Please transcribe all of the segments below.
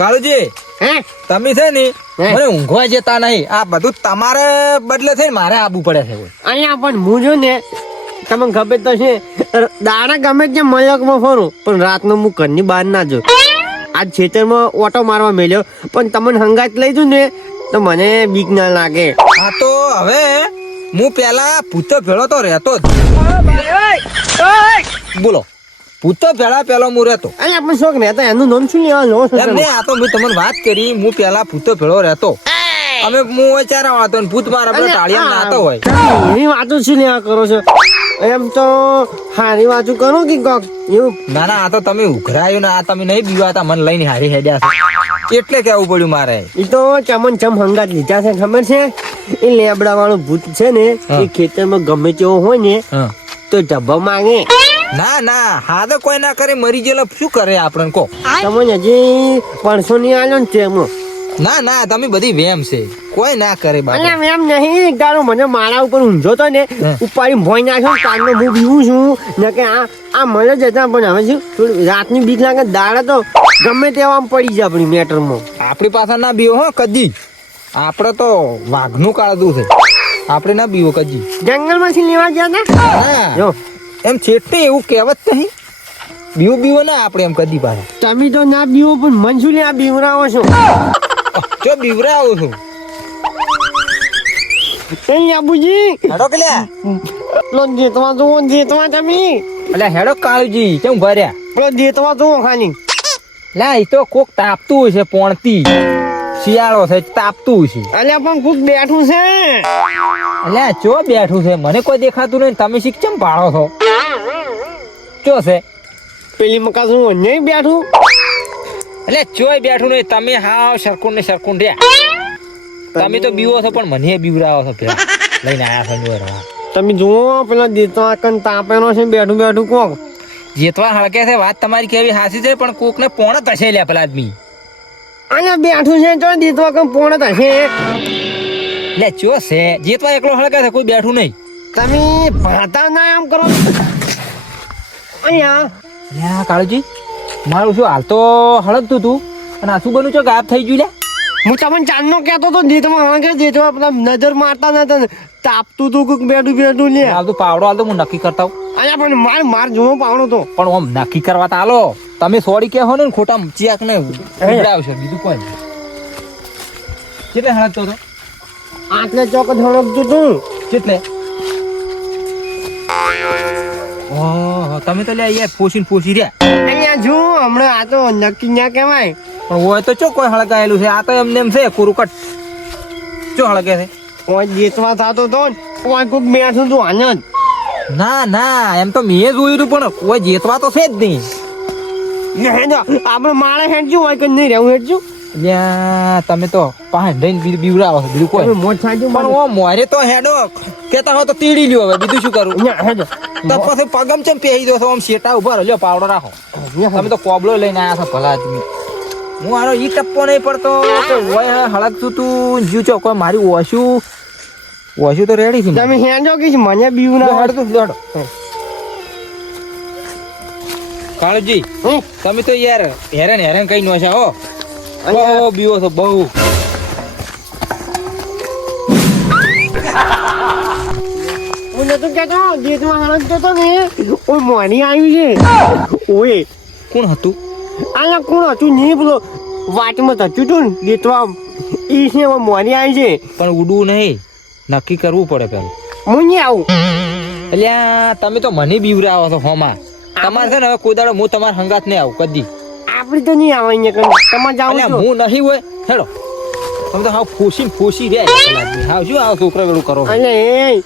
કાળુજી હે? તમે છે ને હે? મને ઊંઘવા જતા નહીં. આ બધું તમારે બદલે થઈને મારે આબુ પડે છે અહીંયા પણ હું જો ને તમને ખબર તો છે દાણા ગમે તે મલકમાં ફરું પણ રાતનો હું ઘરની બહાર ના જો આજ ખેતરમાં ઓટો મારવા મેલ્યો પણ તમને હંગાત લઈ જઉં ને તો મને બીક ના લાગે. આ તો હવે હું પેલા ભૂતો ભેળો તો રહેતો જ. બોલો. ભૂતો ભેળા પેલો હું રહેતો. અહીંયા આપણે શોખ ને એનું નામ શું લેવા લો આ તો મેં તમને વાત કરી હું પેલા ભૂતો પેલો રહેતો. અમે હું વિચારા વાતો ને ભૂત મારા બધા ટાળિયા નાતો હોય. એની વાતો શું લેવા કરો છો? એમ તો હારી વાતો કરો કે કોક? એવું? ના ના આ તો તમે ઉઘરાયું ને આ તમે નહીં બીવાતા મને લઈને હારી હેડ્યા છે. એટલે કેવું પડ્યું મારે. એ તો ચમન ચમ હંગાત લીધા છે ખબર છે? એ લેબડા વાળું ભૂત છે ને. એ ખેતરમાં ગમે તેવો હોય ને તો ડબ્બા માંગે. ના ના હા તો કોઈ ના કરે મરી ગયેલો શું કરે આપણને કો તમને હજી પાંચસો ની આલો ને તેમાં ના ના તમે બધી વેમ છે. કોઈ ના કરે બાપા. એમ નહીં તારો મને મારા ઉપર ઊંઝો તો ને ઉપાડી ભોય નાખ્યો કાલનો હું છું. ને કે આ આ મળે જતા પણ હવે શું થોડી રાતની બીક લાગે દાડા તો ગમે તેવા પડી જાય આપણી મેટરમાં. આપણી પાસે ના બીવો હો કદી. આપણે તો વાઘનું કાળદું છે. આપણે ના બીવો કદી. જંગલમાંથી લેવા ગયા ને હા. જો એમ છેટે એવું કહેવત નહીં. બીવો બીવો ના આપણે એમ કદી પાસે તમે તો ના બીવો પણ મન શું લે આ બીવરાવો છો. જો બીવરાવો છું. એ આબુજી હેડો કે લ્યા પેલો જેતવા જુઓ જેતવા તમે. એટલે હેડો કાળુજી કેમ ભર્યા પેલો જેતવા જુઓ ખાલી. લા એ તો કોક તાપતું છે પોણતી. શિયાળો છે તાપતું છે અલ્યા પણ કોક બેઠું છે. અલ્યા ચો બેઠું છે મને કોઈ દેખાતું નહીં તમે શીખ ચમ પાડો છો? ચો છે? પેલી મકા હું નહીં બેઠું? એટલે ચોય બેઠું નહીં તમે હાવ સરકુંડ ને સરકુંડ રહ્યા. તમે તો બીવો છો પણ મને બીવરાવો છો પેલા. લઈને આયા છો જોર તમે જુઓ પેલા જેતવા કન તાપેનો છે બેઠું બેઠું કોક. જેતવા હળકે છે વાત તમારી કેવી હાસી છે પણ કોકને પોણ તશે લે પેલા આદમી. અને બેઠું છે તો જેતવા કન પોણ તશે લે ચો છે? જેતવા એકલો હળકે છે કોઈ બેઠું નહીં. તમે ભાતા ના એમ કરો. અહીંયા. કાળુજી મારું શું હાલ તો હળગતું તું? અને આ શું બન્યું છો ગાયબ થઈ ગયું લે હું તમને ચાંદનો કહેતો તો જેતવા હા કે જેતવા પેલા નજર મારતા નતા તાપતું તું કોક બેઠું બેઠું લે હાલ તો પાવડો હાલ તો હું નક્કી કરતા હું અહીંયા પણ માર માર જૂનો પાવડો તો. પણ આમ નક્કી કરવા તો હાલો. તમે સોરી કહેવો ને ખોટા ચિયાક ને આવશે બીજું કોઈ. કેટલે હળગતો હતો? આટલે ચોક હળગતું તું. કેટલે? ઓહો તમે તો લે યાર પોસીને પોસી રહ્યા. અહીંયા જો હમણાં આ તો નક્કી ના કહેવાય. હોય તો ચો કોઈ હળગાયેલું છે? આ તો એમને એમ છે કુરુકટ. ચો હળગે છે? કોઈ દેશમાં થતો તો ને, કોઈ કોઈક બેઠું તું આનંદ ના ના એમ તો મેં જોયું હતું પણ કોઈ જેતવા તો છે જ નહીં. આપણે મારે હેડજો હોય કે નહીં રહેવું લ્યા તમે તો રહીને બીજું બીવડાવો છો બીજું કોઈ. પણ મોરે તો હેડો. કેતા હો તો તીડી લ્યો હવે બીજું શું કરું? તો પછી પગમ ચમ પહેરી દો છો? આમ શેટા ઊભા રહો પાવડો રાખો. તમે તો કોબલો લઈને છો ભલા આદમી હું આનો ઈ ટપ્પો નહીં પડતો. હળગતું તું જીવ છો કોઈ મારી ઓશું ઓશું તો રેડી છે તમે હેડજો કે મને બીવ ના હળતું લડો કાળુજી. તમે તો યાર હેરાન હેરાન કઈ નો છે હો. બહુ બીવો છો બહુ. હું નતું કહેતો જેતમાં હળગતો તો ને ઓય મોની આવ્યું છે. ઓય કોણ હતું? આયા કોણ હતું? નહીં બોલો. વાટમાં થતું ને જેતવા ઈ છે મોની આવી છે. પણ ઉડવું નહીં. નક્કી કરવું પડે પેલું હું નહીં આવું. એટલે તમે તો મને બીવરાવો છો હોમાં. તમારે છે ને હવે કોઈ દાડો હું તમારા હંગાત નહીં આવું કદી. આપણે તો નહીં આવે અહીંયા કઈ. તમારે જાવ છો. હું નહીં હોય. હેડો તમે તો હાવ ફૂસી ફૂસી રે. હાવ શું આવો છોકરા વેળું કરો? અને એ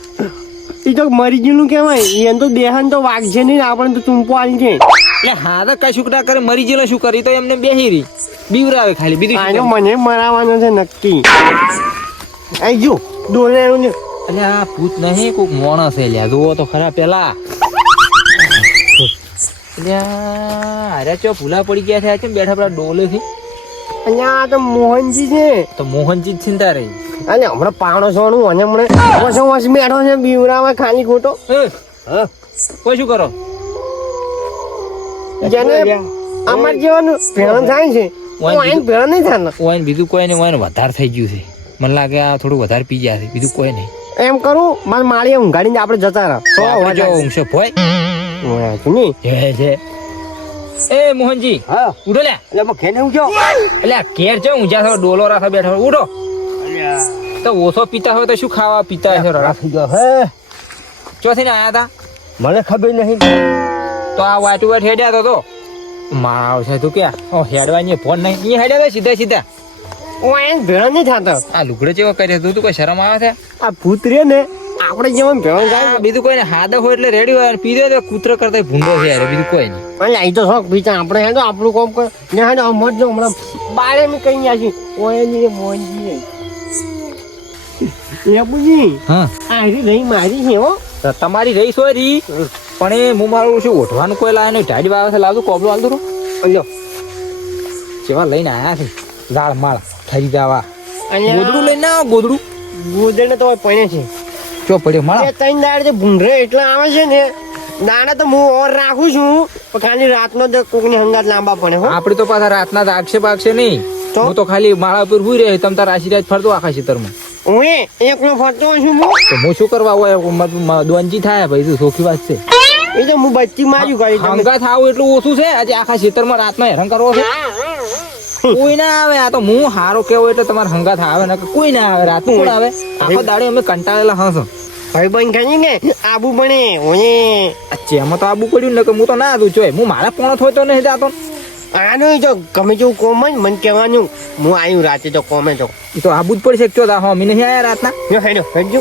ઈ તો મરી ગયેલું કહેવાય. એમ તો દેહન તો વાગશે નહીં આપણે તો ચૂંપો આવી છે એટલે હા તો કઈ છોકરા કરે મરી ગયેલો શું કરી? તો એમને બેહી રહી. બીવરાવે ખાલી બીજું આનો મને મરાવાનો છે નક્કી. આઈ જો ડોલે ને. અલ્યા આ ભૂત નહીં કોક મોણસ છે લ્યા. જુઓ તો ખરા પેલા. અરે ચો ભૂલા પડી ગયા છે બેઠા પેલા ડોલે થી અહીંયા તો મોહનજી છે. તો મોહનજી જ ચિંતા રહી અને હમણાં પાણો સોનું અને હમણાં વસો વસ બેઠો છે બીવરામાં ખાલી ખોટો. હા કોઈ શું કરો? જેને અમાર જેવાનું ભેણ થાય છે વાઈન ભેળા નહીં થાય ને. બીજું કોઈ નહીં ઓય ને વધારે થઈ ગયું છે. મને લાગે આ થોડું વધારે પી ગયા છે બીજું કોઈ નહીં. એમ કરું મારે માળીએ ઊંઘાડીને આપણે જતા રહો. તો આપણે જો ઊંઘશે ભોય. નહીં. હે છે એ મોહનજી હા. ઉઠો લે એટલે હું ખેને ઊંઘ્યો એટલે ઘેર છે ઊંઝા થો ડોલો રાખો બેઠો ઉઠો. તો ઓછો પીતા હોય તો શું ખાવા પીતા હશે રડા? થઈ ગયો હે. ચોથી ને આયા હતા મને ખબર નહીં. તો આ વાટુ વાટ હેડ્યા તો તો. મારા આવશે તું ક્યાં? ઓ હેડવાની ફોન નહીં. એ હેડ્યા તો સીધા સીધા. વાઈન ભેળા નહીં થતો. આ લુગડે જેવો કર્યો તું? તું કોઈ શરમ આવે છે? આ ભૂત રે ને. આપણે જેમ જાય આ બીજું કોઈ ને હાદો હોય એટલે રેડી હોય પીધો તો કૂતરો કરતા ભૂંડો છે યાર બીજું કોઈ નહીં. પણ અહીં તો શોખ બીજા આપણે તો આપણું કામ કર. ને હે આમ મત જો હમણાં બારે મે કઈ ગયા છીએ ઓયની મોંજી એ બુજી હા. આ હરી રહી મારી છે હો. તમારી રહી સોરી પણ એ હું મારું શું ઓઢવાનું કોઈ લાવે નહીં ઢાડી વાવે છે લાવતું કોબલો હાલતું રહો. અલ્યો. જેવા લઈને આયા છે ઝાડ માળ થઈ જવા. ગોદડું લઈને આવો ગોદડું. ગોદડને તો પણે છે. ચો પડ્યો માળા. ત્રણ દાડ ભૂંડરે એટલા આવે છે ને દાડા તો હું ઓર રાખું છું પણ ખાલી રાતનો જ કોકની હંગાત લાંબા પડે હો. આપડે તો પાછા રાતના તો આક્ષેપ આગશે નહીં. હું તો ખાલી માળા ઉપર હુઈ રહે તમ તાર આશીર્વાદ ફરતો આખા ખેતરમાં. હું એકલો ફરતો છું તો હું શું કરવા હોય મ- મ- થાય ભાઈ તું સોખી વાત છે. એ તો હું બચ્ચી માર્યું કરી હંગાત આવું એટલું ઓછું છે આજે આખા ખેતરમાં રાતનો હેરાન કરવો છે. કોઈ ના આવે આ તો હું હારો કેવો એટલે તમારે હંગાથ આવે ને કોઈ ના આવે રાત કોણ આવે? આખો દાડે અમે કંટાળેલા હસો ભાઈ બંધ કરી ને આબુ બને અચ્છા એમાં તો આબુ પડ્યું ને કે હું તો ના હતું જોય હું મારા પોણો થયો તો નહીં જાતો આનો જો ગમે જો કોમ જ મને કહેવાનું હું આવ્યું રાતે તો કોમે તો. એ તો આબુ જ પડી શકતો હતા હા નહીં આયા રાતના. જો હેડો હેડજો.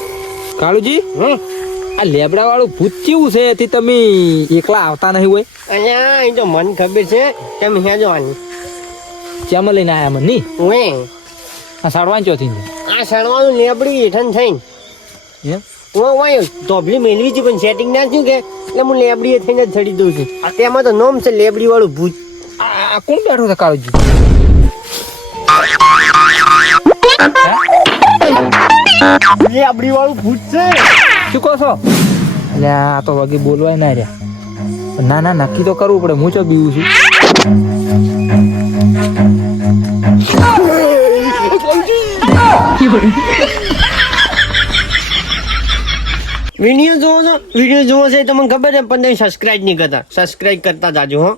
કાળુજી હમ. આ લેબડા વાળું ભૂત કેવું છે એથી તમે એકલા આવતા નહીં હોય? અહીંયા એ તો મને ખબર છે તમે હેજો આની ચેમાં લઈને આયા મને નહીં આ સાડવાન ચોથી આ સાડવાનું લેબડી હેઠણ થઈને. ઓ વાય ધોબલી મેળવી છે પણ સેટિંગ ના થયું કે? એટલે હું લેબડી થઈને જ થડી દઉં છું. આ તેમાં તો નોમ છે લેબડી વાળું ભૂત. આ આ કોણ બેઠો છે કાળુજી? લેબડી વાળું ભૂત છે. શું કહો છો? એટલે આ તો વગી બોલવાય ના રહ્યા. ના ના નક્કી તો કરવું પડે. હું ચો બીવું છું? વીડિયો જોવો છો? વીડિયો જોવો છે તમને ખબર છે, પણ સબસ્ક્રાઇબ નહીં કરતા. સબસ્ક્રાઇબ કરતા જાજો, હો.